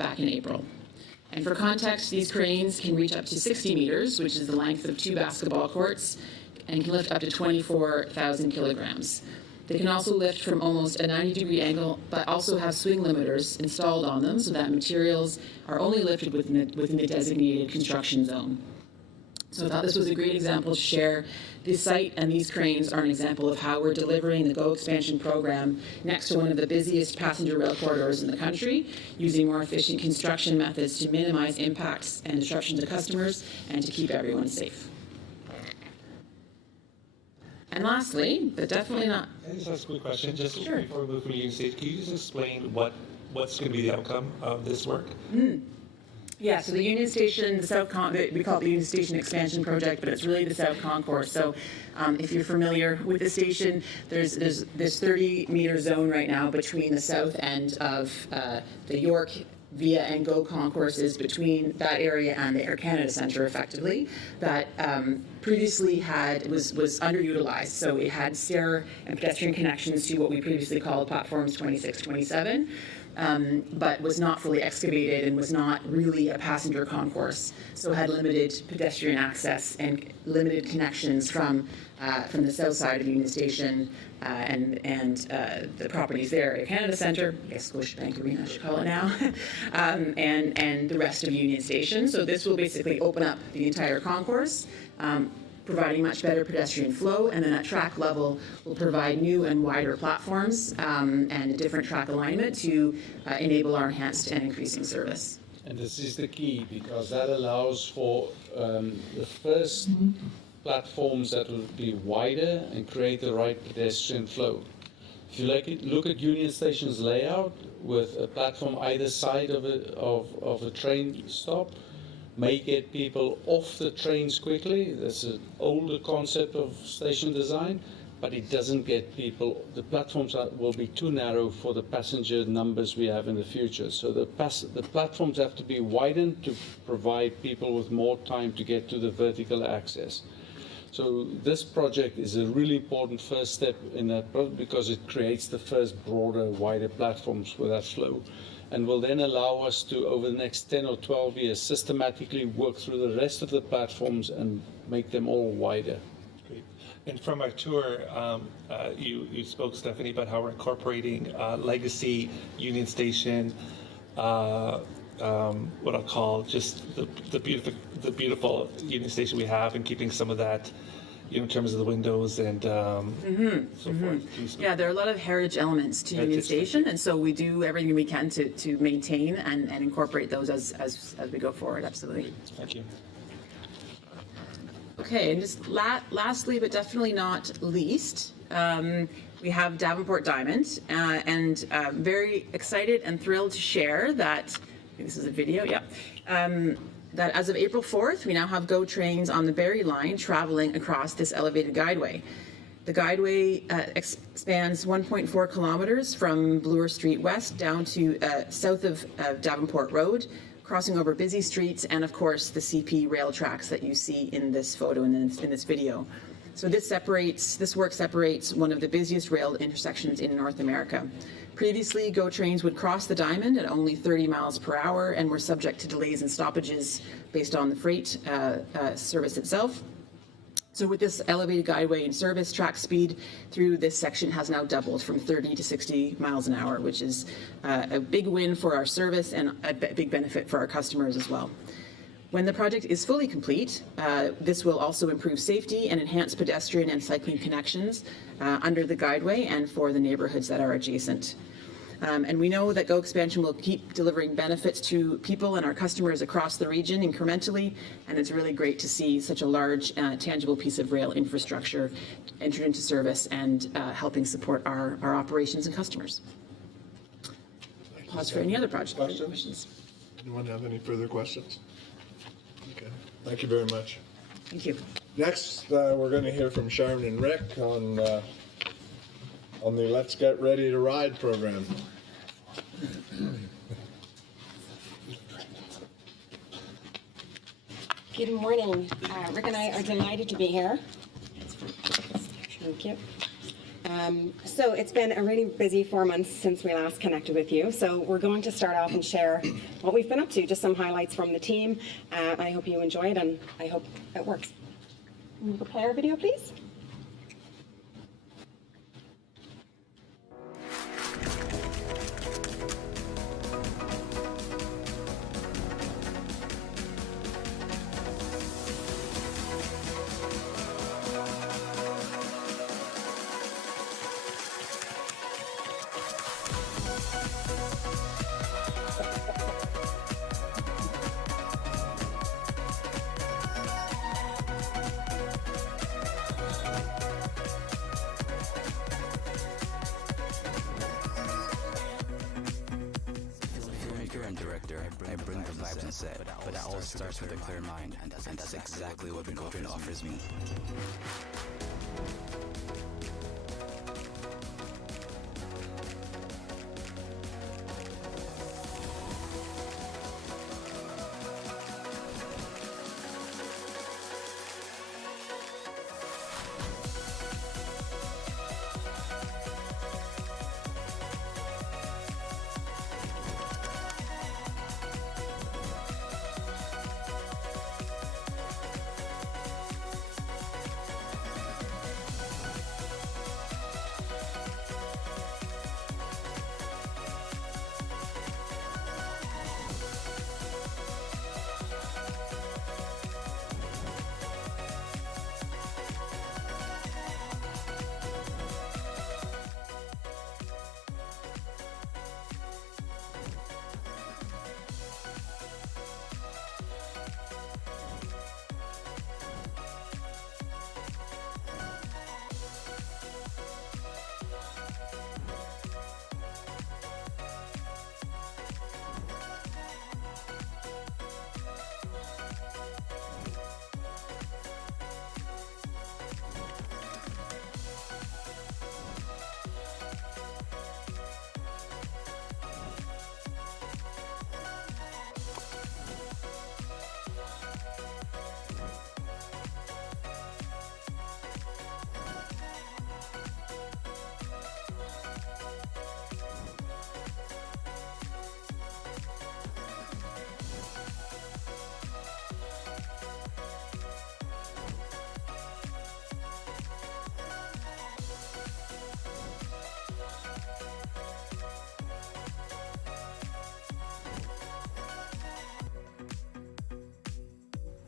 back in April. And for context, these cranes can reach up to 60 meters, which is the length of 2 basketball courts, and can lift up to 24,000 kilograms. They can also lift from almost a 90-degree angle, but also have swing limiters installed on them so that materials are only lifted within the designated construction zone. So I thought this was a great example to share. This site and these cranes are an example of how we're delivering the GO expansion program next to one of the busiest passenger rail corridors in the country, using more efficient construction methods to minimize impacts and disruption to customers and to keep everyone safe. And lastly, but definitely not... Can I just ask a quick question? Just Sure. before we move from Union Station, can you just explain what's going to be the outcome of this work? Yeah, so the Union Station, we call it the Union Station Expansion Project, but it's really the South Concourse. So if you're familiar with the station, there's this 30-meter zone right now between the south end of the York Via and GO concourses, between that area and the Air Canada Centre, effectively, that previously was underutilized. So it had stair and pedestrian connections to what we previously called platforms 26, 27. But was not fully excavated and was not really a passenger concourse, so had limited pedestrian access and limited connections from the south side of Union Station and the properties there, Air Canada Centre, I guess Scotiabank Arena I should call it now, and the rest of Union Station. So this will basically open up the entire concourse, providing much better pedestrian flow, and then at track level will provide new and wider platforms and a different track alignment to enable our enhanced and increasing service. And this is the key, because that allows for the first platforms that will be wider and create the right pedestrian flow. If you look at Union Station's layout with a platform either side of a train stop, may get people off the trains quickly. That's an older concept of station design, but it doesn't get people. The platforms will be too narrow for the passenger numbers we have in the future. So the platforms have to be widened to provide people with more time to get to the vertical access. So this project is a really important first step in that project, because it creates the first broader, wider platforms with that flow, and will then allow us to, over the next 10 or 12 years, systematically work through the rest of the platforms and make them all wider. Great. And from our tour, you spoke, Stephanie, about how we're incorporating legacy Union Station, what I'll call just the beautiful Union Station we have, and keeping some of that, in terms of the windows and so forth. Yeah, there are a lot of heritage elements to Union Station, and so we do everything we can to maintain and incorporate those as we go forward. Absolutely. Thank you. Okay, and just lastly, but definitely not least, we have Davenport Diamond, and very excited and thrilled to share that, I think this is a video, yeah, that as of April 4th, we now have GO trains on the Barrie line traveling across this elevated guideway. The guideway spans 1.4 kilometers from Bloor Street West down to south of Davenport Road, crossing over busy streets, and of course the CP rail tracks that you see in this photo and in this video. So this work separates one of the busiest rail intersections in North America. Previously, GO trains would cross the Diamond at only 30 miles per hour and were subject to delays and stoppages based on the freight service itself. So with this elevated guideway in service, track speed through this section has now doubled from 30 to 60 miles an hour, which is a big win for our service and a big benefit for our customers as well. When the project is fully complete, this will also improve safety and enhance pedestrian and cycling connections under the guideway and for the neighborhoods that are adjacent. And we know that GO expansion will keep delivering benefits to people and our customers across the region incrementally, and it's really great to see such a large, tangible piece of rail infrastructure entered into service and helping support our operations and customers. Pause for any other project questions. Anyone have any further questions? Okay, thank you very much. Thank you. Next, we're going to hear from Sharon and Rick on the Let's Get Ready to Ride program. Good morning. Rick and I are delighted to be here. Thank you. So it's been a really busy 4 months since we last connected with you. So we're going to start off and share what we've been up to, just some highlights from the team. I hope you enjoy it and I hope it works. Can you play our video, please? Director, I bring the vibes on set, but it all starts with a clear mind, and that's exactly what Metrolinx offers me.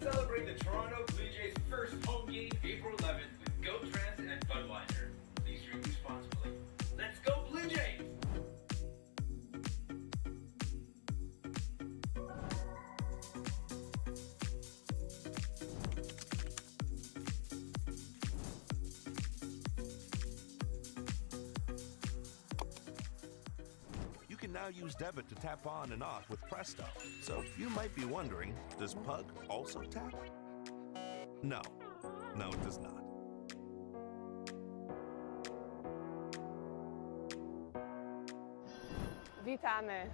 Celebrate the Toronto Blue Jays' first home game April 11th with Go Trans and Budweiser. Please drink responsibly. Let's go Blue Jays! You can now use debit to tap on and off with Presto. So you might be wondering, does Pug also tap? No, it does not. Witamy.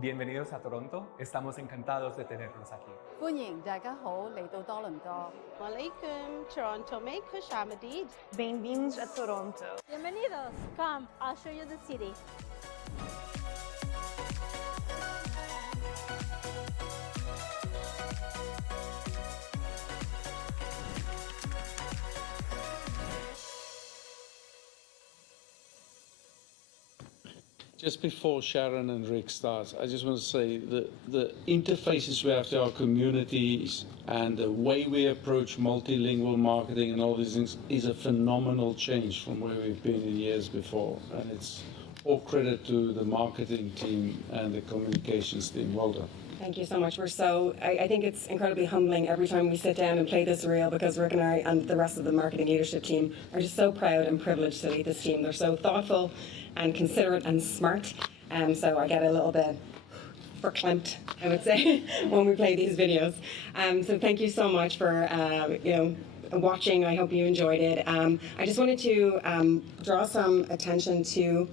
Bienvenidos a Toronto. Estamos encantados de tenerlos aquí. 歡迎大家好嚟到多倫多。Alaikum, Toronto में खुश आमदीद. Bem-vindos a Toronto. Bienvenidos. Come, I'll show you the city. Just before Sharon and Rick start, I just want to say that the interfaces we have to our communities and the way we approach multilingual marketing and all these things is a phenomenal change from where we've been in years before. And it's all credit to the marketing team and the communications team. Well done. Thank you so much. I think it's incredibly humbling every time we sit down and play this reel because Rick and I and the rest of the marketing leadership team are just so proud and privileged to lead this team. They're so thoughtful and considerate and smart. So I get a little bit verklempt, I would say, when we play these videos. So thank you so much for watching. I hope you enjoyed it. I just wanted to draw some attention to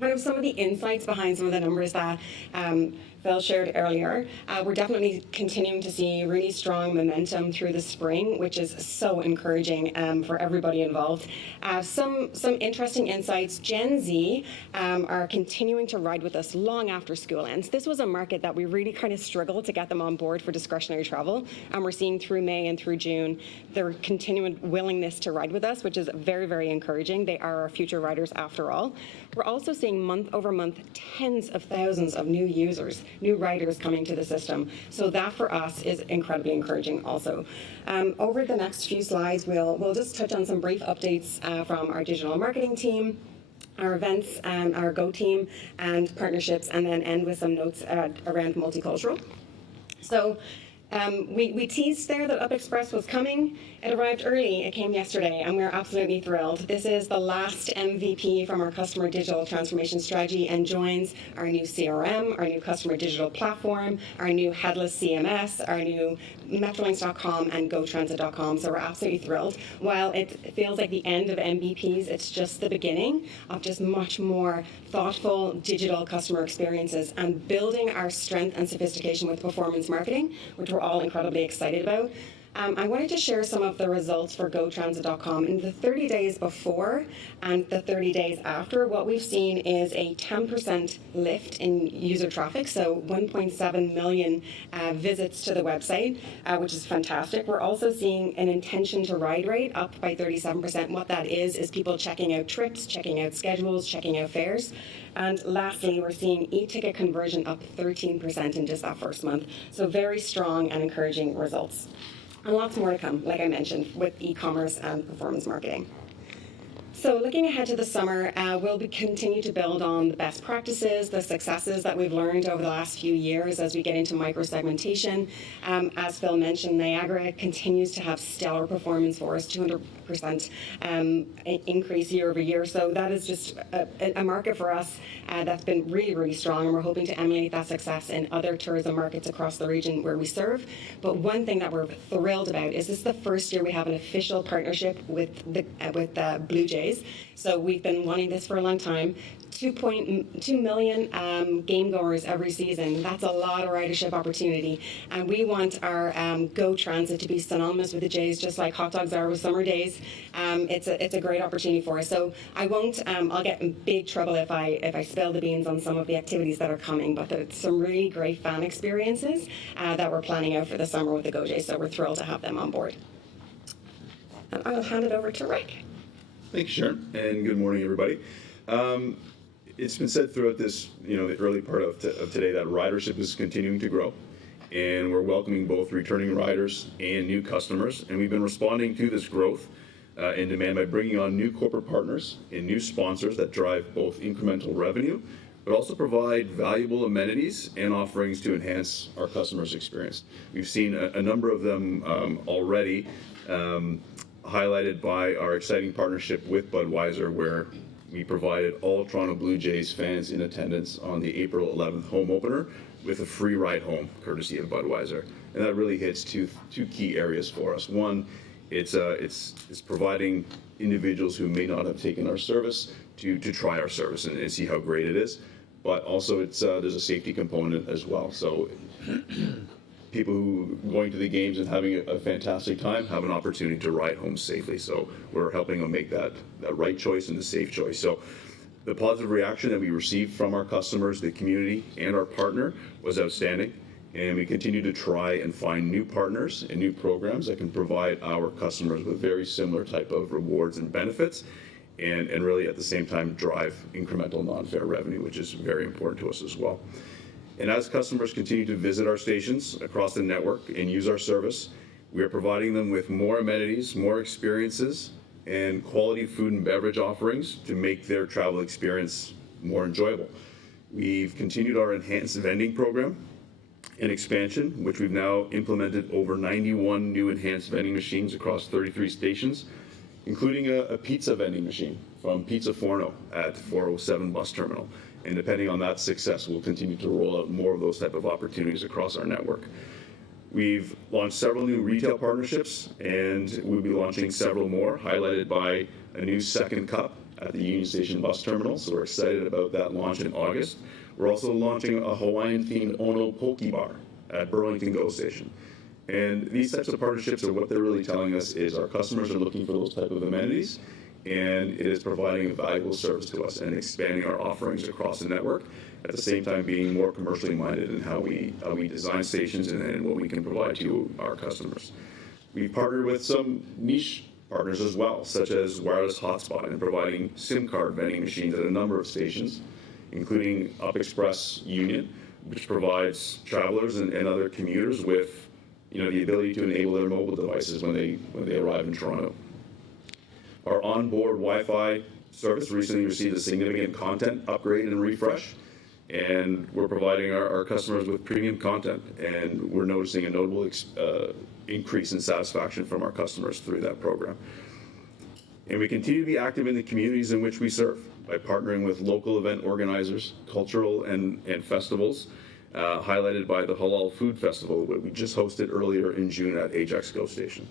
Kind of some of the insights behind some of the numbers that Phil shared earlier. We're definitely continuing to see really strong momentum through the spring, which is so encouraging for everybody involved. Some interesting insights. Gen Z are continuing to ride with us long after school ends. This was a market that we really kind of struggled to get them on board for discretionary travel, and we're seeing through May and through June their continuing willingness to ride with us, which is very, very encouraging. They are our future riders after all. We're also seeing month over month tens of thousands of new users, new riders coming to the system. So that for us is incredibly encouraging also. Over the next few slides, we'll just touch on some brief updates from our digital marketing team, our events, our Go team, and partnerships, and then end with some notes around multicultural. So we teased there that Up Express was coming. It arrived early. It came yesterday, and we're absolutely thrilled. This is the last MVP from our customer digital transformation strategy and joins our new CRM, our new customer digital platform, our new headless CMS, our new Metrolinx.com and GoTransit.com. So we're absolutely thrilled. While it feels like the end of MVPs, it's just the beginning of just much more thoughtful digital customer experiences and building our strength and sophistication with performance marketing, which we're all incredibly excited about. I wanted to share some of the results for GoTransit.com. In the 30 days before and the 30 days after, what we've seen is a 10% lift in user traffic, so 1.7 million visits to the website, which is fantastic. We're also seeing an intention to ride rate up by 37%. What that is people checking out trips, checking out schedules, checking out fares. And lastly, we're seeing e-ticket conversion up 13% in just that first month. So very strong and encouraging results. And lots more to come, like I mentioned, with e-commerce and performance marketing. So looking ahead to the summer, we'll continue to build on the best practices, the successes that we've learned over the last few years as we get into micro-segmentation. As Phil mentioned, Niagara continues to have stellar performance for us, 200% increase year over year. So that is just a market for us that's been really, really strong, and we're hoping to emulate that success in other tourism markets across the region where we serve. But one thing that we're thrilled about is this is the first year we have an official partnership with Blue Jays. So we've been wanting this for a long time. 2.2 million game goers every season. That's a lot of ridership opportunity. And we want our Go Transit to be synonymous with the Jays, just like hot dogs are with summer days. It's a great opportunity for us. So I won't, I'll get in big trouble if I spill the beans on some of the activities that are coming, but there's some really great fan experiences that we're planning out for the summer with the Go Jays. So we're thrilled to have them on board. And I'll hand it over to Rick. Thanks, Sharon, and good morning, everybody. It's been said throughout this, the early part of today that ridership is continuing to grow, and we're welcoming both returning riders and new customers, and we've been responding to this growth in demand by bringing on new corporate partners and new sponsors that drive both incremental revenue, but also provide valuable amenities and offerings to enhance our customers' experience. We've seen a number of them already, highlighted by our exciting partnership with Budweiser, where we provided all Toronto Blue Jays fans in attendance on the April 11th home opener with a free ride home, courtesy of Budweiser. And that really hits two key areas for us. One, it's providing individuals who may not have taken our service to try our service and see how great it is. But also, there's a safety component as well. So people who are going to the games and having a fantastic time have an opportunity to ride home safely. So we're helping them make that right choice and the safe choice. So the positive reaction that we received from our customers, the community, and our partner was outstanding. And we continue to try and find new partners and new programs that can provide our customers with very similar type of rewards and benefits, and really at the same time drive incremental non-fare revenue, which is very important to us as well. And as customers continue to visit our stations across the network and use our service, we are providing them with more amenities, more experiences, and quality food and beverage offerings to make their travel experience more enjoyable. We've continued our enhanced vending program and expansion, which we've now implemented over 91 new enhanced vending machines across 33 stations, including a pizza vending machine from Pizza Forno at 407 bus terminal. And depending on that success, we'll continue to roll out more of those type of opportunities across our network. We've launched several new retail partnerships, and we'll be launching several more, highlighted by a new second cup at the Union Station bus terminal, so we're excited about that launch in August. We're also launching a Hawaiian-themed Ono Poke Bar at Burlington GO Station. And these types of partnerships are what they're really telling us is our customers are looking for those type of amenities, and it is providing a valuable service to us and expanding our offerings across the network, at the same time being more commercially minded in how we design stations and what we can provide to our customers. We've partnered with some niche partners as well, such as Wireless Hotspot, and providing SIM card vending machines at a number of stations, including Up Express Union, which provides travelers and other commuters with the ability to enable their mobile devices when they arrive in Toronto. Our onboard Wi-Fi service recently received a significant content upgrade and refresh, and we're providing our customers with premium content, and we're noticing a notable increase in satisfaction from our customers through that program. And we continue to be active in the communities in which we serve by partnering with local event organizers, cultural and festivals, highlighted by the Halal Food Festival that we just hosted earlier in June at Ajax GO Station.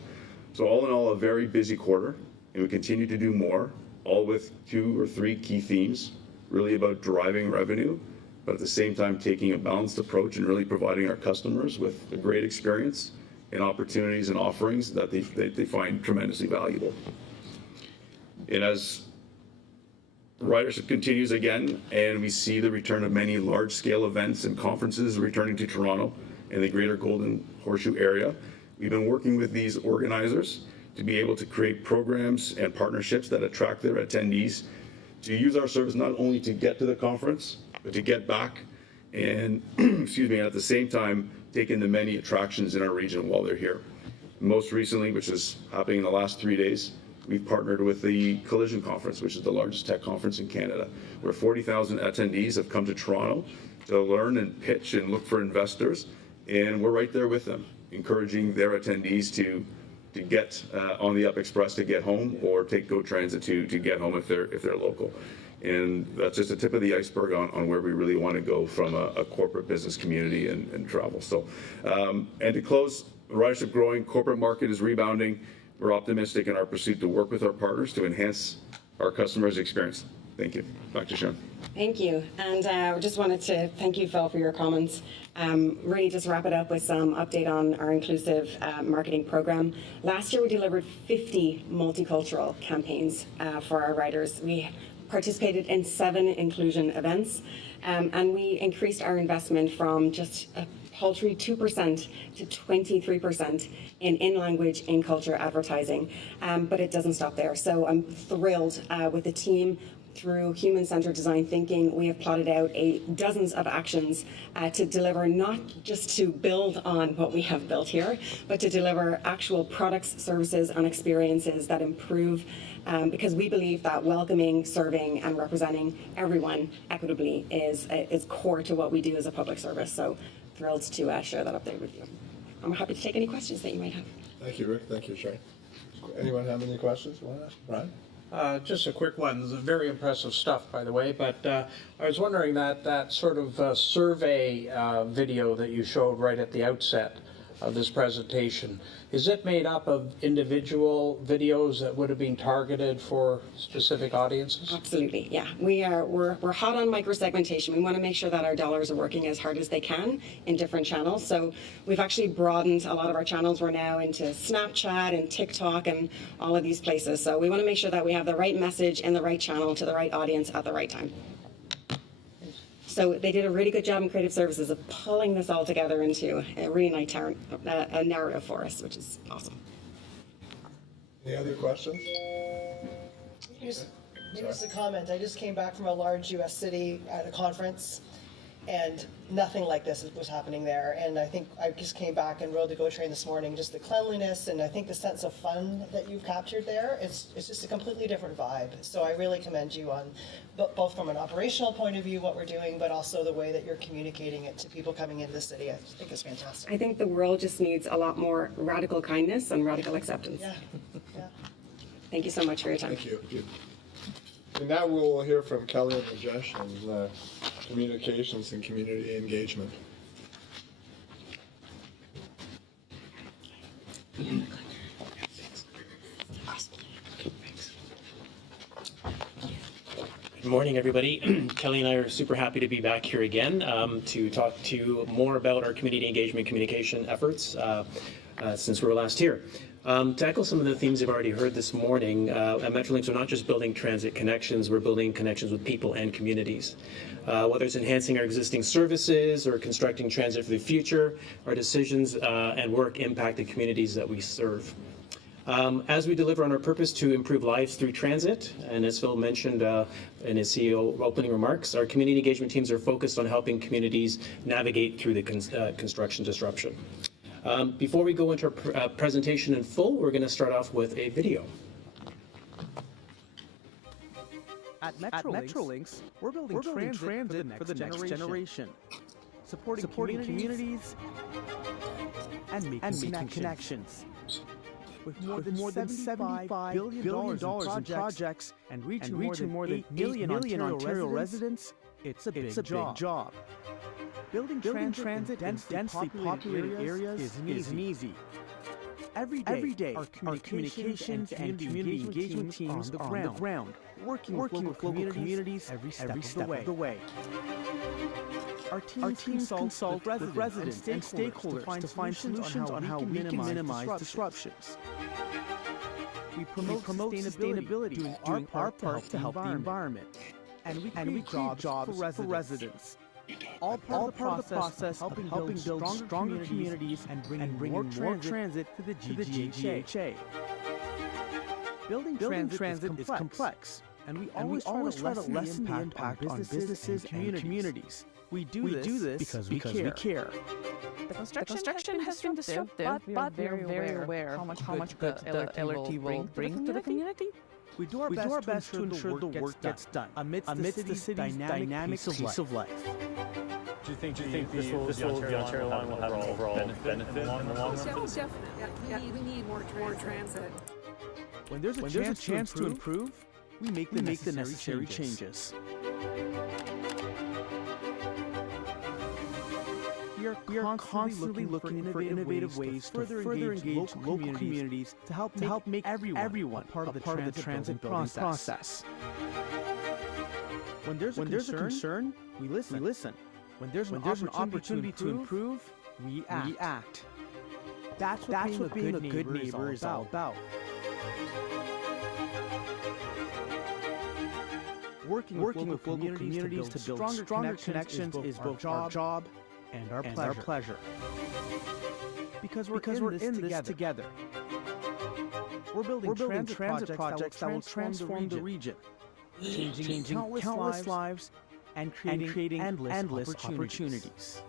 So all in all, a very busy quarter, and we continue to do more, all with 2 or 3 key themes, really about driving revenue, but at the same time taking a balanced approach and really providing our customers with a great experience and opportunities and offerings that they find tremendously valuable. And as ridership continues again, and we see the return of many large-scale events and conferences returning to Toronto and the greater Golden Horseshoe area, we've been working with these organizers to be able to create programs and partnerships that attract their attendees to use our service not only to get to the conference, but to get back and, excuse me, at the same time, take in the many attractions in our region while they're here. Most recently, which is happening in the last 3 days, we've partnered with the Collision Conference, which is the largest tech conference in Canada, where 40,000 attendees have come to Toronto to learn and pitch and look for investors, and we're right there with them, encouraging their attendees to get on the Up Express to get home, or take GO Transit to get home if they're local. And that's just the tip of the iceberg on where we really want to go from a corporate business community and travel. So, and to close, ridership growing, corporate market is rebounding. We're optimistic in our pursuit to work with our partners to enhance our customers' experience. Thank you. Back to Sharon. Thank you. And we just wanted to thank you, Phil, for your comments. Really just wrap it up with some update on our inclusive marketing program. Last year, we delivered 50 multicultural campaigns for our riders. We participated in 7 inclusion events, and we increased our investment from just a paltry 2% to 23% in language, in culture advertising. But it doesn't stop there. So I'm thrilled with the team. Through human-centered design thinking, we have plotted out dozens of actions to deliver, not just to build on what we have built here, but to deliver actual products, services, and experiences that improve, because we believe that welcoming, serving, and representing everyone equitably is core to what we do as a public service. So thrilled to share that update with you. I'm happy to take any questions that you might have. Thank you, Rick. Thank you, Sharon. Anyone have any questions you want to ask? Brian? Just a quick one. This is very impressive stuff, by the way, but I was wondering that sort of survey video that you showed right at the outset of this presentation, is it made up of individual videos that would have been targeted for specific audiences? Absolutely, yeah. We're hot on micro-segmentation. We want to make sure that our dollars are working as hard as they can in different channels. So we've actually broadened a lot of our channels. We're now into Snapchat and TikTok and all of these places. So we want to make sure that we have the right message in the right channel to the right audience at the right time. So they did a really good job in creative services of pulling this all together into a really nice narrative for us, which is awesome. Any other questions? Just a comment. I just came back from a large U.S. city at a conference, and nothing like this was happening there. And I think I just came back and rode the GO train this morning. Just the cleanliness and I think the sense of fun that you've captured there, it's just a completely different vibe. So I really commend you on both from an operational point of view, what we're doing, but also the way that you're communicating it to people coming into the city. I think it's fantastic. I think the world just needs a lot more radical kindness and radical acceptance. Yeah. Thank you so much for your time. Thank you. And now we'll hear from Kelly and Rajesh on communications and community engagement. morning, everybody. Kelly and I are super happy to be back here again to talk to you more about our community engagement communication efforts since we were last here. To echo some of the themes you've already heard this morning, at Metrolinx, we're not just building transit connections, we're building connections with people and communities. Whether it's enhancing our existing services or constructing transit for the future, our decisions and work impact the communities that we serve. As we deliver on our purpose to improve lives through transit, and as Phil mentioned in his CEO opening remarks, our community engagement teams are focused on helping communities navigate through the construction disruption. Before we go into our presentation in full, we're going to start off with a video. At Metrolinx, we're building transit for the next generation. Supporting communities and making connections. With more than $75 billion in projects and reaching more than 8 million Ontario residents, it's a big job. Building transit in densely populated areas isn't easy. Every day, our communications and community engagement teams are on the ground, working with local communities every step of the way. Our teams consult with residents and stakeholders to find solutions on how we can minimize disruptions. We promote sustainability, doing our part to help the environment. And we create jobs for residents. All part of the process helping build stronger communities and bringing more transit to the GTHA. Building transit is complex, and we always try to lessen the impact on businesses and communities. We do this because we care. The construction has been disruptive, but we are very aware how much good the LRT will bring to the community. We do our best to ensure the work gets done amidst the city's dynamic piece of life. Do you think the Ontario line will have an overall benefit in the long run? Definitely. Yeah. We need more transit. When there's a chance to improve, we make the necessary changes. We are constantly looking for innovative ways to further engage local communities to help make everyone part of the transit process. When there's a concern, we listen. When there's an opportunity to improve, we act. That's what being a good neighbor is all about. Working with local communities to build stronger connections is both our job and our pleasure. Because we're in this together. We're building transit projects that will transform the region, changing countless lives and creating endless opportunities.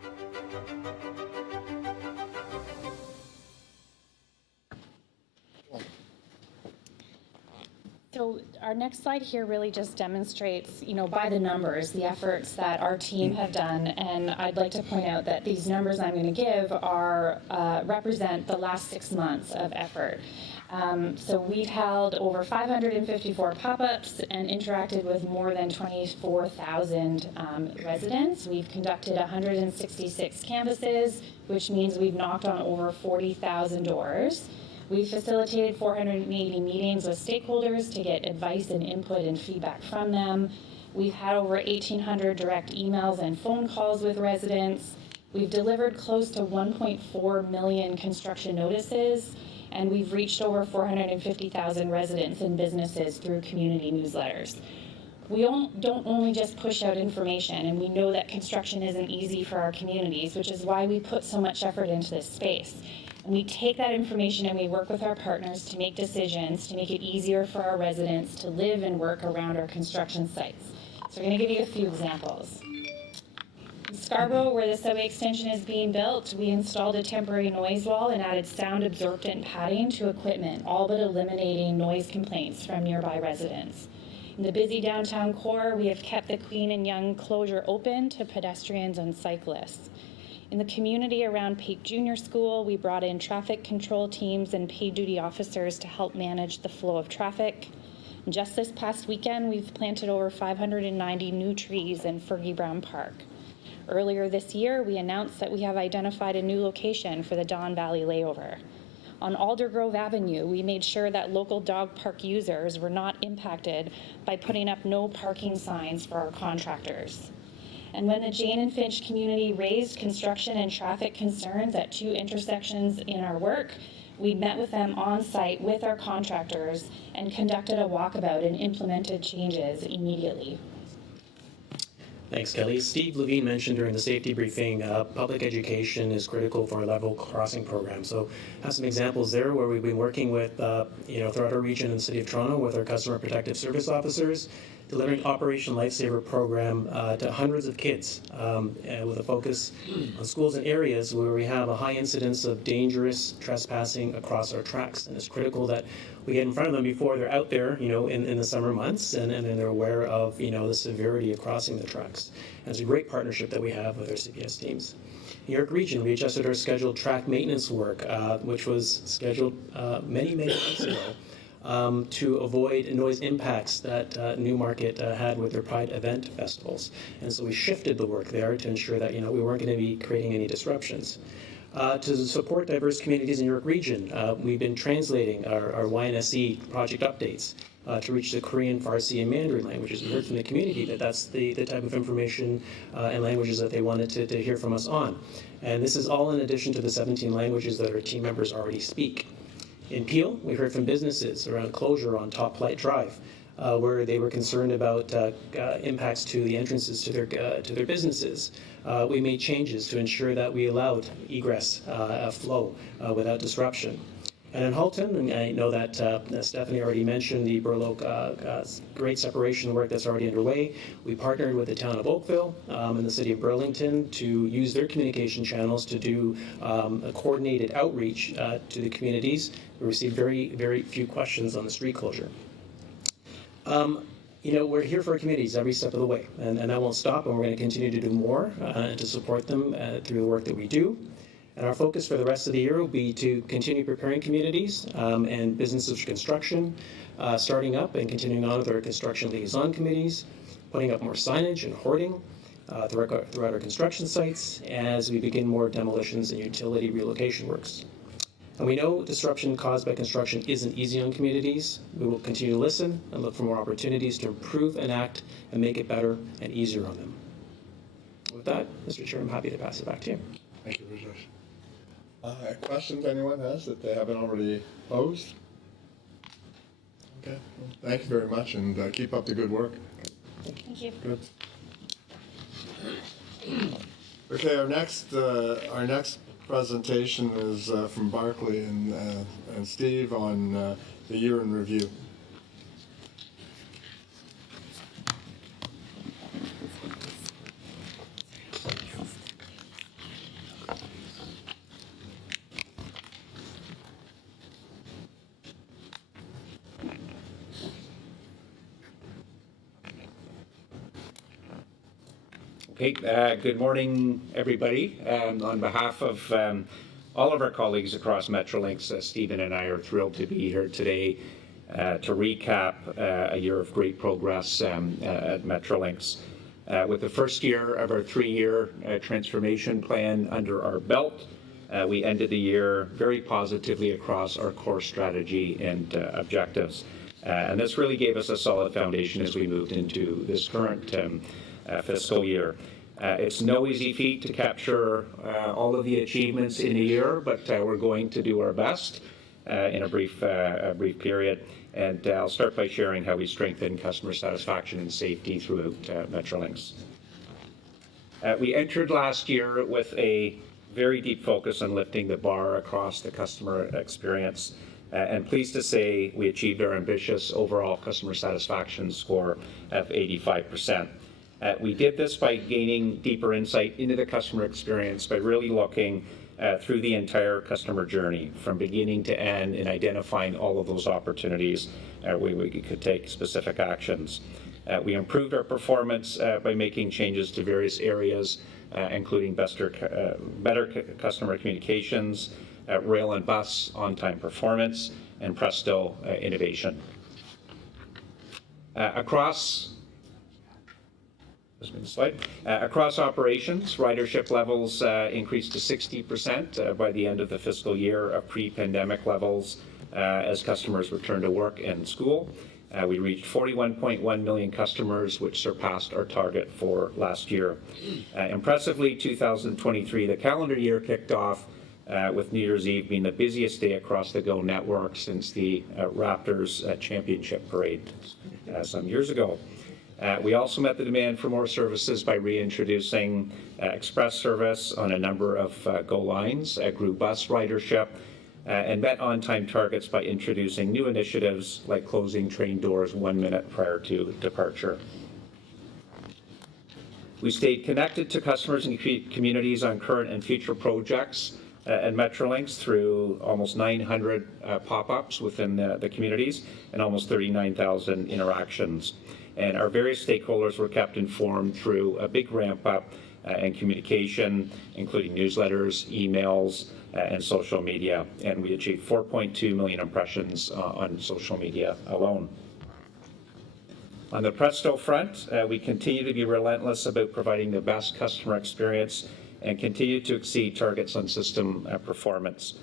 So our next slide here really just demonstrates, by the numbers, the efforts that our team have done. And I'd like to point out that these numbers I'm going to give are represent the last 6 months of effort. So we've held over 554 pop-ups and interacted with more than 24,000 residents. We've conducted 166 canvasses, which means we've knocked on over 40,000 doors. We've facilitated 480 meetings with stakeholders to get advice and input and feedback from them. We've had over 1,800 direct emails and phone calls with residents. We've delivered close to 1.4 million construction notices, and we've reached over 450,000 residents and businesses through community newsletters. We don't only just push out information, and we know that construction isn't easy for our communities, which is why we put so much effort into this space. And we take that information and we work with our partners to make decisions to make it easier for our residents to live and work around our construction sites. So we're going to give you a few examples. In Scarborough, where the subway extension is being built, we installed a temporary noise wall and added sound absorbent padding to equipment, all but eliminating noise complaints from nearby residents. In the busy downtown core, we have kept the Queen and Yonge closure open to pedestrians and cyclists. In the community around Peak Junior School, we brought in traffic control teams and paid duty officers to help manage the flow of traffic. And just this past weekend, we've planted over 590 new trees in Fergie Brown Park. Earlier this year, we announced that we have identified a new location for the Don Valley layover. On Aldergrove Avenue, we made sure that local dog park users were not impacted by putting up no parking signs for our contractors. And when the Jane and Finch community raised construction and traffic concerns at 2 intersections in our work, we met with them on site with our contractors and conducted a walkabout and implemented changes immediately. Thanks, Kelly. Steve Levine mentioned during the safety briefing, public education is critical for our level crossing program. So I have some examples there where we've been working with, throughout our region in the City of Toronto with our customer protective service officers, delivering Operation Lifesaver program to hundreds of kids with a focus on schools and areas where we have a high incidence of dangerous trespassing across our tracks. And it's critical that we get in front of them before they're out there, in the summer months, and then they're aware of, the severity of crossing the tracks. And it's a great partnership that we have with our CPS teams. New York Region, we adjusted our scheduled track maintenance work, which was scheduled many months ago, to avoid noise impacts that Newmarket had with their Pride event festivals. And so we shifted the work there to ensure that, we weren't going to be creating any disruptions. To support diverse communities in New York Region, we've been translating our YNSE project updates to reach the Korean, Farsi, and Mandarin languages. We heard from the community that that's the type of information and languages that they wanted to hear from us on. And this is all in addition to the 17 languages that our team members already speak. In Peel, we heard from businesses around closure on Top Flight Drive, where they were concerned about impacts to the entrances to their businesses. We made changes to ensure that we allowed egress flow without disruption. And in Halton, and I know that Stephanie already mentioned the Burloak grade separation work that's already underway. We partnered with the town of Oakville and the city of Burlington to use their communication channels to do a coordinated outreach to the communities. We received very, very few questions on the street closure. We're here for our communities every step of the way, and that won't stop, and we're going to continue to do more to support them through the work that we do. And our focus for the rest of the year will be to continue preparing communities and businesses for construction, starting up and continuing on with our construction liaison committees, putting up more signage and hoarding throughout our construction sites as we begin more demolitions and utility relocation works. And we know disruption caused by construction isn't easy on communities. We will continue to listen and look for more opportunities to improve and act and make it better and easier on them. With that, Mr. Chair, I'm happy to pass it back to you. Thank you, Rajesh. Questions anyone has that they haven't already posed? Okay, well, thank you very much, and keep up the good work. Thank you. Good. Okay, our next presentation is from Barclay and Steve on the year in review. Okay, good morning, everybody. On behalf of all of our colleagues across Metrolinx, Stephen and I are thrilled to be here today to recap a year of great progress at Metrolinx. With the first year of our 3-year transformation plan under our belt, we ended the year very positively across our core strategy and objectives. And this really gave us a solid foundation as we moved into this current fiscal year. It's no easy feat to capture all of the achievements in a year, but we're going to do our best in a brief period. And I'll start by sharing how we strengthen customer satisfaction and safety throughout Metrolinx. We entered last year with a very deep focus on lifting the bar across the customer experience. And pleased to say we achieved our ambitious overall customer satisfaction score of 85%. We did this by gaining deeper insight into the customer experience by really looking through the entire customer journey from beginning to end and identifying all of those opportunities where we could take specific actions. We improved our performance by making changes to various areas, including better customer communications, rail and bus on-time performance, and Presto innovation. Across slide. Across operations, ridership levels increased to 60% by the end of the fiscal year of pre-pandemic levels as customers returned to work and school. We reached 41.1 million customers, which surpassed our target for last year. Impressively, 2023, the calendar year kicked off with New Year's Eve being the busiest day across the GO network since the Raptors championship parade some years ago. We also met the demand for more services by reintroducing express service on a number of GO lines, grew bus ridership, and met on-time targets by introducing new initiatives like closing train doors 1 minute prior to departure. We stayed connected to customers and communities on current and future projects at Metrolinx through almost 900 pop-ups within the communities and almost 39,000 interactions. And our various stakeholders were kept informed through a big ramp-up in communication, including newsletters, emails, and social media. And we achieved 4.2 million impressions on social media alone. On the Presto front, we continue to be relentless about providing the best customer experience and continue to exceed targets on system performance.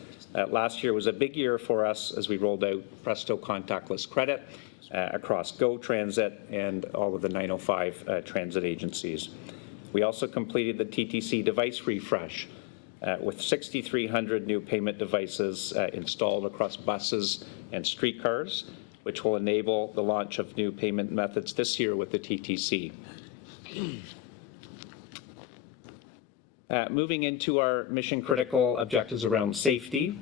Last year was a big year for us as we rolled out Presto contactless credit across GO Transit and all of the 905 transit agencies. We also completed the TTC device refresh with 6,300 new payment devices installed across buses and streetcars, which will enable the launch of new payment methods this year with the TTC. Moving into our mission-critical objectives around safety.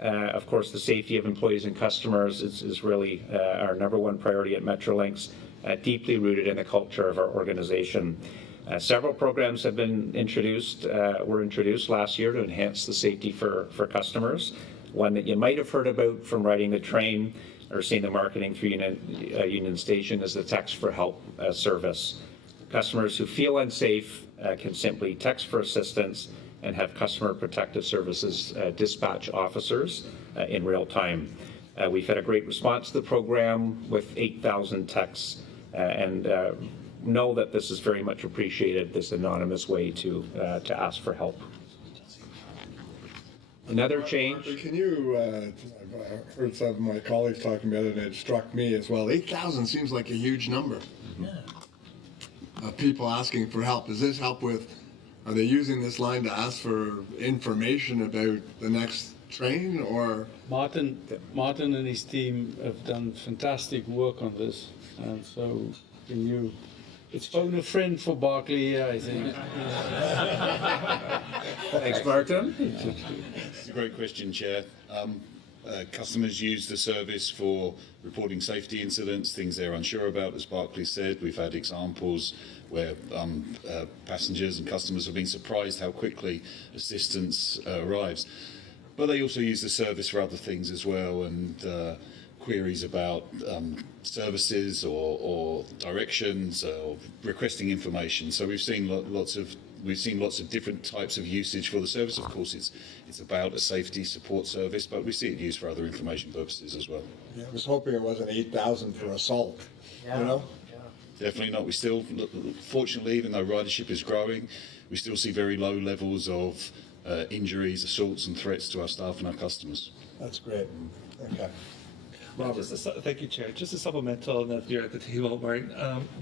Of course, the safety of employees and customers is really our #1 priority at Metrolinx, deeply rooted in the culture of our organization. Several programs have been were introduced last year to enhance the safety for customers. One that you might have heard about from riding the train or seeing the marketing through Union Station is the Text for Help service. Customers who feel unsafe can simply text for assistance and have customer protective services dispatch officers in real time. We've had a great response to the program with 8,000 texts and know that this is very much appreciated, this anonymous way to ask for help. Another change. Can you, I heard some of my colleagues talking about it, and it struck me as well. 8,000 seems like a huge number. People asking for help. Does this help with, are they using this line to ask for information about the next train, or? Martin and his team have done fantastic work on this, and so can you, it's phone a friend for Barclay, I think. Thanks, Martin. It's a great question, Chair. Customers use the service for reporting safety incidents, things they're unsure about, as Barclay said. We've had examples where passengers and customers have been surprised how quickly assistance arrives. But they also use the service for other things as well, and queries about services or directions or requesting information. So we've seen lots of different types of usage for the service. Of course, it's about a safety support service, but we see it used for other information purposes as well. Yeah, I was hoping it wasn't 8,000 for assault. Yeah. You know? Definitely not. We still, fortunately, even though ridership is growing, we still see very low levels of injuries, assaults and threats to our staff and our customers. That's great. Okay. Thank you, Chair. Just a supplemental note here at the table, Martin.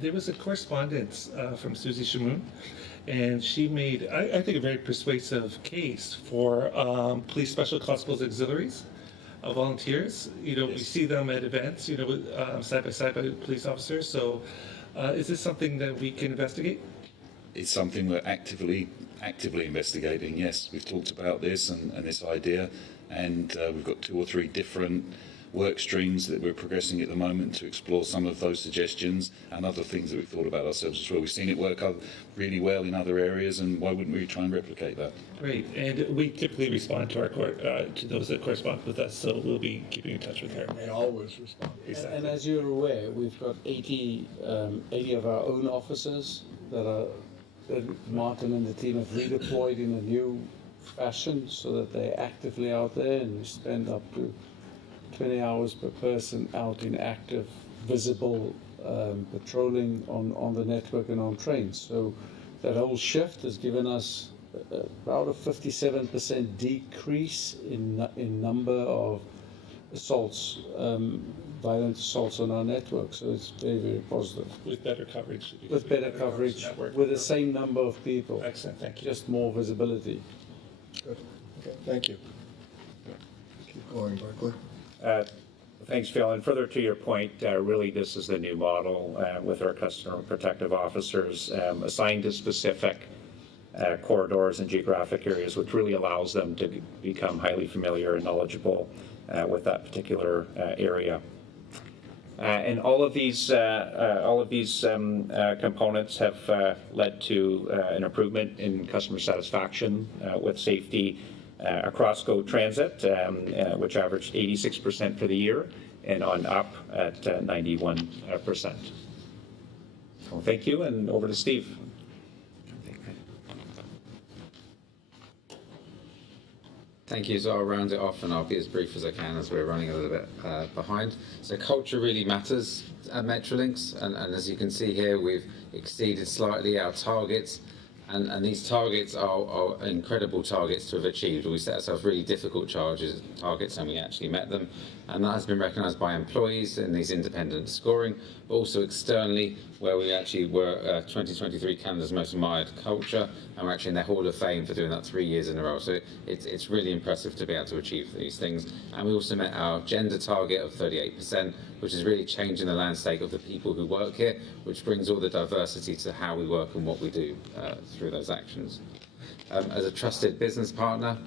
There was a correspondence from Susie Shamoon, and she made, I think, a very persuasive case for police special constables auxiliaries, volunteers. You know, we see them at events, you know, side by side by police officers. So is this something that we can investigate? It's something we're actively investigating, yes. We've talked about this and this idea, and we've got 2 or 3 different work streams that we're progressing at the moment to explore some of those suggestions and other things that we've thought about ourselves as well. We've seen it work really well in other areas, and why wouldn't we try and replicate that? Great, and we typically respond to our to those that correspond with us, so we'll be keeping in touch with her. They always respond. Exactly. And as you're aware, we've got 80 of our own officers that Martin and the team have redeployed in a new fashion so that they're actively out there, and we spend up to 20 hours per person out in active, visible patrolling on the network and on trains. So that whole shift has given us about a 57% decrease in number of assaults, violent assaults on our network. So it's very, very positive. With better coverage. With better coverage, with the same number of people. Excellent, thank you. Just more visibility. Good. Okay, thank you. Keep going, Barclay. Thanks, Phil. And further to your point, really this is the new model with our customer protective officers assigned to specific corridors and geographic areas, which really allows them to become highly familiar and knowledgeable with that particular area. And all of these components have led to an improvement in customer satisfaction with safety across GO Transit, which averaged 86% for the year, and on up at 91%. Well, thank you, and over to Steve. Thank you. So I'll round it off and I'll be as brief as I can as we're running a little bit behind. So culture really matters at Metrolinx, and as you can see here, we've exceeded slightly our targets. And these targets are incredible targets to have achieved. We set ourselves really difficult targets, and we actually met them. And that has been recognised by employees in these independent scoring, but also externally, where we actually were 2023 Canada's most admired culture, and we're actually in their Hall of Fame for doing that 3 years in a row. So it's really impressive to be able to achieve these things. And we also met our gender target of 38%, which is really changing the landscape of the people who work here, which brings all the diversity to how we work and what we do through those actions. As a trusted business partner,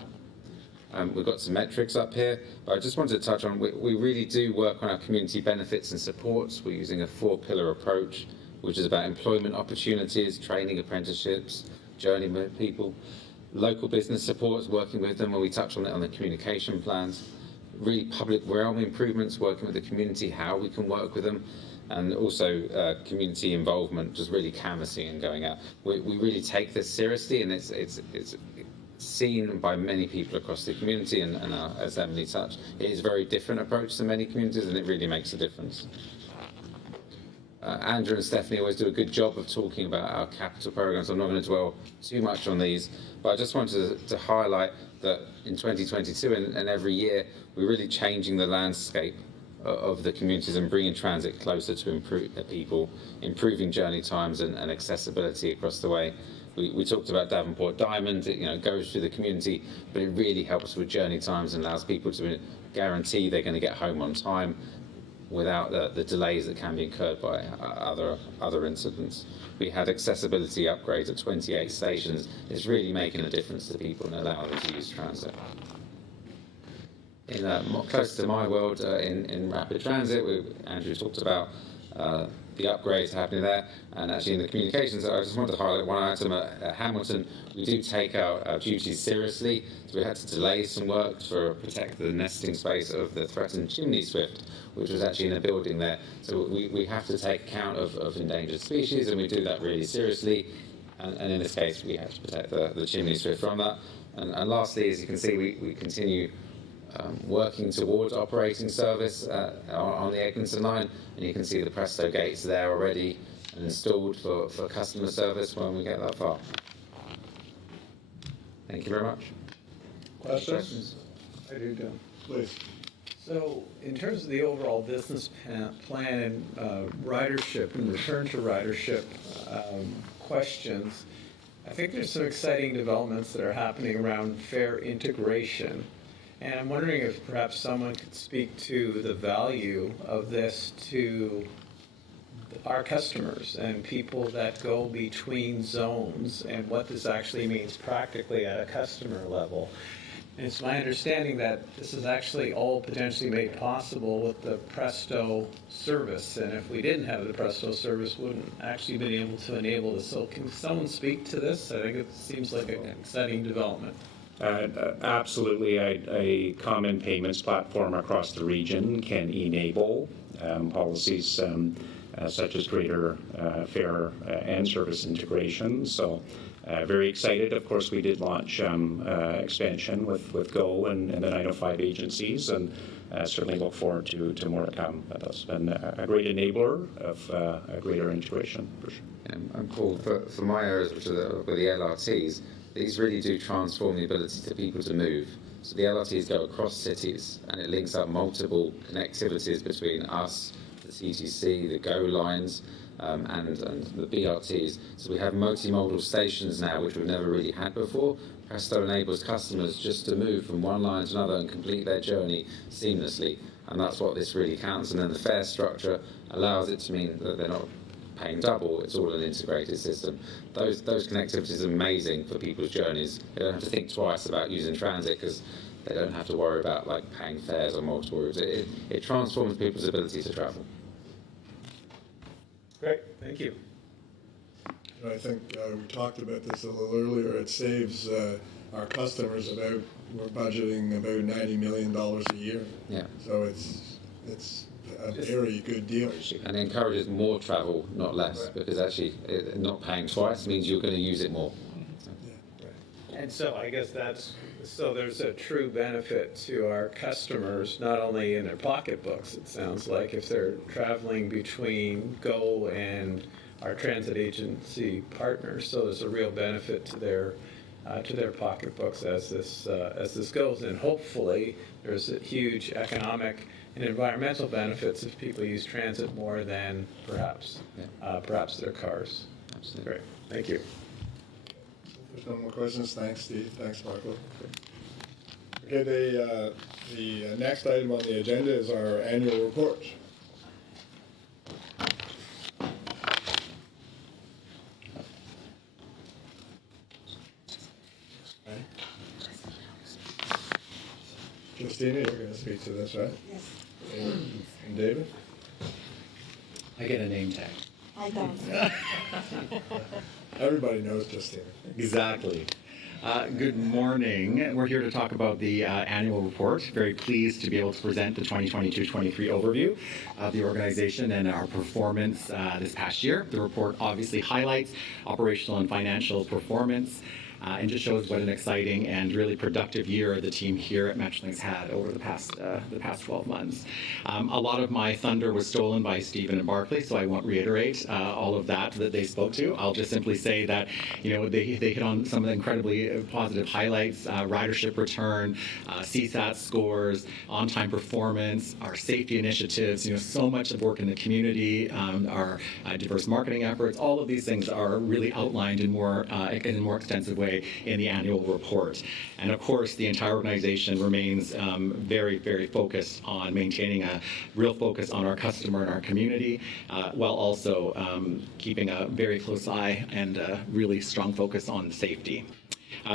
we've got some metrics up here, but I just wanted to touch on, we really do work on our community benefits and supports. We're using a 4-pillar approach, which is about employment opportunities, training, apprenticeships, journeyman people, local business supports, working with them, when we touch on it on the communication plans, really public realm improvements, working with the community, how we can work with them, and also community involvement, just really canvassing and going out. We really take this seriously, and it's seen by many people across the community, and as Emily touched, it is a very different approach to many communities, and it really makes a difference. Andrew and Stephanie always do a good job of talking about our capital programs. I'm not going to dwell too much on these, but I just wanted to highlight that in 2022 and every year, we're really changing the landscape of the communities and bringing transit closer to people, improving journey times and accessibility across the way. We talked about Davenport Diamond. It goes through the community, but it really helps with journey times and allows people to guarantee they're going to get home on time without the delays that can be incurred by other incidents. We had accessibility upgrades at 28 stations. It's really making a difference to people and allowing them to use transit. Close to my world, in rapid transit, Andrew talked about the upgrades happening there, and actually in the communications, I just wanted to highlight one item at Hamilton. We do take our duties seriously, so we had to delay some work to protect the nesting space of the threatened chimney swift, which was actually in a building there. So we have to take account of endangered species, and we do that really seriously, and in this case we have to protect the chimney swift from that. And lastly, as you can see, we continue working towards operating service on the Eglinton line, and you can see the Presto gates there already and installed for customer service when we get that far. Thank you very much. Questions? I do, Don. Please. So, in terms of the overall business plan and ridership and return to ridership questions, I think there's some exciting developments that are happening around fare integration. And I'm wondering if perhaps someone could speak to the value of this to our customers and people that go between zones, and what this actually means practically at a customer level. And it's my understanding that this is actually all potentially made possible with the Presto service. And if we didn't have the Presto service, wouldn't actually been able to enable this. So can someone speak to this? I think it seems like an exciting development. Absolutely. A common payments platform across the region can enable policies such as greater fare and service integration. So Very excited. Of course, we did launch expansion with Go and the 905 agencies, and certainly look forward to more to come. That's been a great enabler of a greater integration, for sure. And Paul, for my areas, which are with the LRTs, these really do transform the ability for people to move. So the LRTs go across cities, and it links up multiple connectivities between us, the CTC, the GO lines, and the BRTs. So we have multimodal stations now, which we've never really had before. Presto enables customers just to move from one line to another and complete their journey seamlessly. And that's what this really counts. And then the fare structure allows it to mean that they're not paying double, it's all an integrated system. Those connectivities are amazing for people's journeys. They don't have to think twice about using transit because they don't have to worry about like paying fares on multiple routes. It transforms people's ability to travel. Great, thank you. I think we talked about this a little earlier. It saves our customers we're budgeting about $90 million a year. Yeah. So it's a very good deal. And it encourages more travel, not less, because actually not paying twice means you're going to use it more. And so I guess there's a true benefit to our customers, not only in their pocketbooks, it sounds like, if they're traveling between Go and our transit agency partners. So there's a real benefit to their pocketbooks as this goes, and hopefully there's a huge economic and environmental benefits if people use transit more than perhaps their cars. Absolutely. Great, thank you. There's no more questions. Thanks, Steve. Thanks, Michael. Okay, the next item on the agenda is our annual report. Christina, you're going to speak to this, right? Yes. And David? I get a name tag. I don't. Everybody knows Christina. Exactly. Good morning. We're here to talk about the annual report. Very pleased to be able to present the 2022-23 overview of the organization and our performance this past year. The report obviously highlights operational and financial performance and just shows what an exciting and really productive year the team here at Metrolinx had over the past 12 months. A lot of my thunder was stolen by Stephen and Barclay, so I won't reiterate all of that they spoke to. I'll just simply say that they hit on some of the incredibly positive highlights: ridership return, CSAT scores, on-time performance, our safety initiatives. So much of work in the community, our diverse marketing efforts. All of these things are really outlined in a more extensive way in the annual report. And of course, the entire organization remains very, very focused on maintaining a real focus on our customer and our community, while also keeping a very close eye and a really strong focus on safety.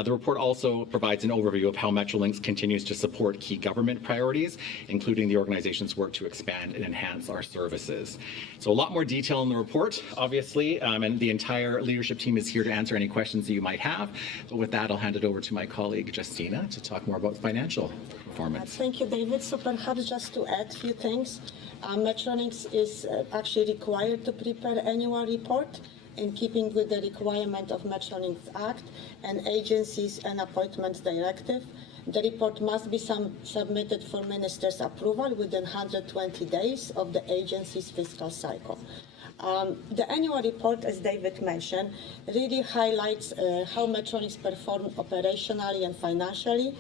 The report also provides an overview of how Metrolinx continues to support key government priorities, including the organization's work to expand and enhance our services. So a lot more detail in the report, obviously, and the entire leadership team is here to answer any questions that you might have. But with that, I'll hand it over to my colleague, Justina, to talk more about financial performance. Thank you, David. So perhaps just to add a few things, Metrolinx is actually required to prepare annual report in keeping with the requirement of Metrolinx Act and Agencies and Appointments Directive. The report must be submitted for Minister's approval within 120 days of the agency's fiscal cycle. The annual report, as David mentioned, really highlights how Metrolinx performed operationally and financially,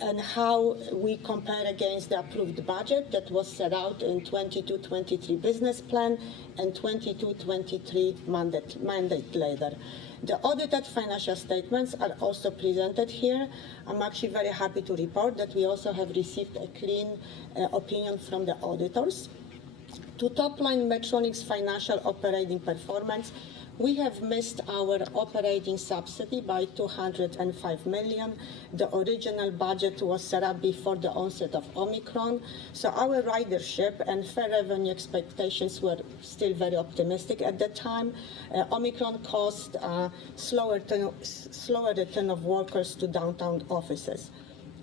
and how we compare against the approved budget that was set out in 22-23 business plan and 22-23 mandate letter. The audited financial statements are also presented here. I'm actually very happy to report that we also have received a clean opinion from the auditors. To top-line Metrolinx financial operating performance, we have missed our operating subsidy by $205 million. The original budget was set up before the onset of Omicron, so our ridership and fare revenue expectations were still very optimistic at that time. Omicron caused slower return of workers to downtown offices.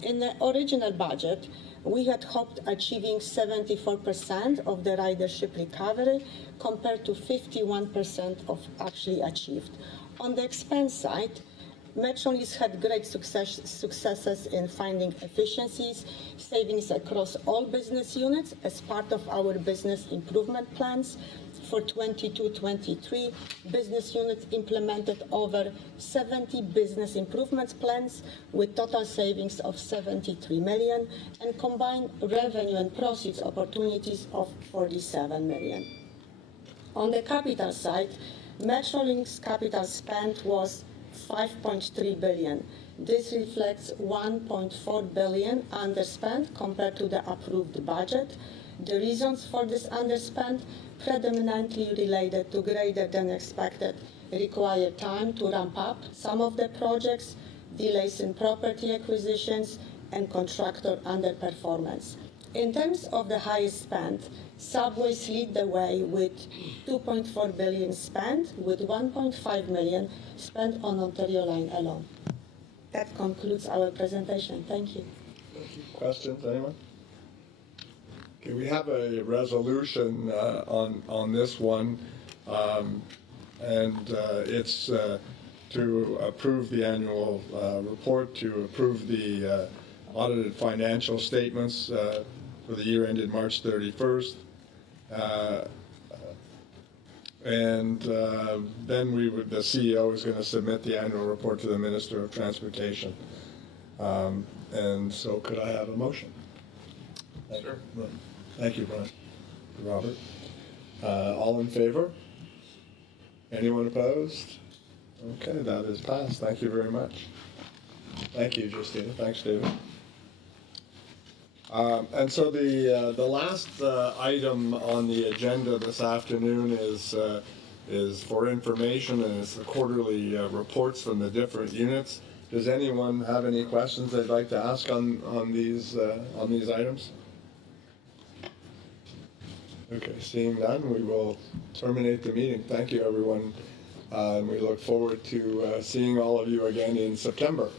In the original budget, we had hoped achieving 74% of the ridership recovery compared to 51% of actually achieved. On the expense side, Metrolinx had great successes in finding efficiencies, savings across all business units as part of our business improvement plans. For 22-23, business units implemented over 70 business improvement plans with total savings of 73 million and combined revenue and proceeds opportunities of 47 million. On the capital side, Metrolinx capital spend was 5.3 billion. This reflects 1.4 billion underspent compared to the approved budget. The reasons for this underspend predominantly related to greater than expected required time to ramp up some of the projects, delays in property acquisitions, and contractor underperformance. In terms of the highest spend, subways lead the way with 2.4 billion spent, with 1.5 million spent on Ontario Line alone. That concludes our presentation. Thank you. Questions, anyone? Okay, we have a resolution on this one, and it's to approve the annual report, to approve the audited financial statements for the year ended March 31st. And then the CEO is going to submit the annual report to the Minister of Transportation. And so could I have a motion? Sure. Thank you, Brian. Robert. All in favor? Anyone opposed? Okay, that is passed. Thank you very much. Thank you, Justina. Thanks, David. And so the last item on the agenda this afternoon is for information, and it's the quarterly reports from the different units. Does anyone have any questions they'd like to ask on these items? Okay, seeing none, we will terminate the meeting. Thank you, everyone. And we look forward to seeing all of you again in September.